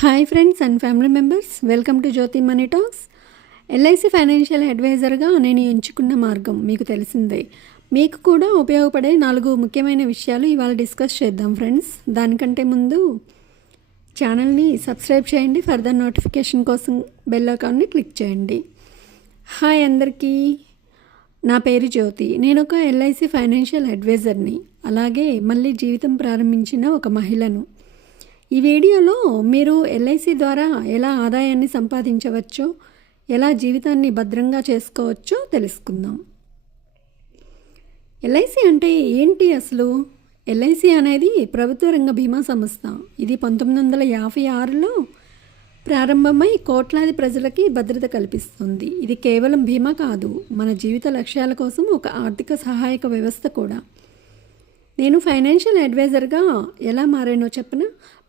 Hi friends and family members welcome to Jyothi money talks LIC financial అడ్వైజర్గా నేను ఎంచుకున్న మార్గం మీకు తెలిసిందే. మీకు కూడా ఉపయోగపడే నాలుగు ముఖ్యమైన విషయాలు ఇవాళ డిస్కస్ చేద్దాం ఫ్రెండ్స్ దానికంటే ముందు ఛానల్ని సబ్స్క్రైబ్ చేయండి ఫర్దర్ నోటిఫికేషన్ కోసం బెల్ అకౌంట్ని క్లిక్ చేయండి. హాయ్ అందరికీ నా పేరు జ్యోతి. నేను ఒక ఎల్ఐసి ఫైనాన్షియల్ అడ్వైజర్ని అలాగే మళ్ళీ జీవితం ప్రారంభించిన ఒక మహిళను. ఈ వీడియోలో మీరు ఎల్ఐసి ద్వారా ఎలా ఆదాయాన్ని సంపాదించవచ్చో ఎలా జీవితాన్ని భద్రంగా చేసుకోవచ్చో తెలుసుకుందాం. ఎల్ఐసి అంటే ఏంటి అసలు? ఎల్ఐసి అనేది ప్రభుత్వ రంగ బీమా సంస్థ. ఇది పంతొమ్మిది వందల యాభై ఆరులో ప్రారంభమై కోట్లాది ప్రజలకి భద్రత కల్పిస్తుంది. ఇది కేవలం బీమా కాదు మన జీవిత లక్ష్యాల కోసం ఒక ఆర్థిక సహాయక వ్యవస్థ కూడా. నేను ఫైనాన్షియల్ అడ్వైజర్గా ఎలా మారానో చెప్పిన?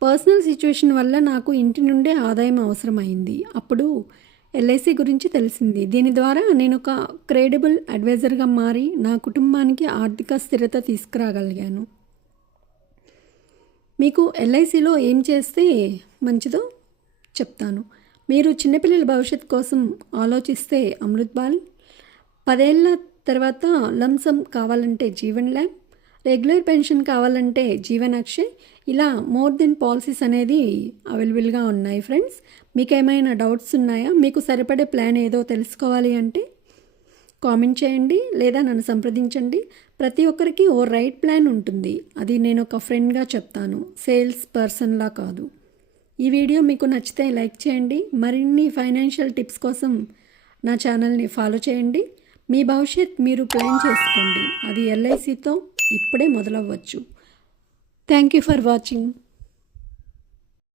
పర్సనల్ సిచ్యువేషన్ వల్ల నాకు ఇంటి నుండే ఆదాయం అవసరమైంది. అప్పుడు ఎల్ఐసి గురించి తెలిసింది. దీని ద్వారా నేను ఒక క్రెడిబుల్ అడ్వైజర్గా మారి నా కుటుంబానికి ఆర్థిక స్థిరత తీసుకురాగలిగాను. మీకు ఎల్ఐసిలో ఏం చేస్తే మంచిదో చెప్తాను. మీరు చిన్నపిల్లల భవిష్యత్ కోసం ఆలోచిస్తే అమృత్ బాల్. పదేళ్ళ తర్వాత లంసం కావాలంటే జీవన్ ల్యాబ్. రెగ్యులర్ పెన్షన్ కావాలంటే జీవన్ అక్షయ్ ఇలా మోర్ దెన్ పాలసీస్ అనేది అవైలబుల్గా ఉన్నాయి ఫ్రెండ్స్. మీకు ఏమైనా డౌట్స్ ఉన్నాయా? మీకు సరిపడే ప్లాన్ ఏదో తెలుసుకోవాలి అంటే కామెంట్ చేయండి లేదా నన్ను సంప్రదించండి. ప్రతి ఒక్కరికి ఓ రైట్ ప్లాన్ ఉంటుంది. అది నేను ఒక ఫ్రెండ్గా చెప్తాను. సేల్స్ పర్సన్లా కాదు. ఈ వీడియో మీకు నచ్చితే లైక్ చేయండి. మరిన్ని ఫైనాన్షియల్ టిప్స్ కోసం నా ఛానల్ని ఫాలో చేయండి. మీ భవిష్యత్ మీరు ప్లాన్ చేసుకోండి. అది ఎల్ఐసితో ఇప్పుడే మొదలవ్వచ్చు. Thank you for watching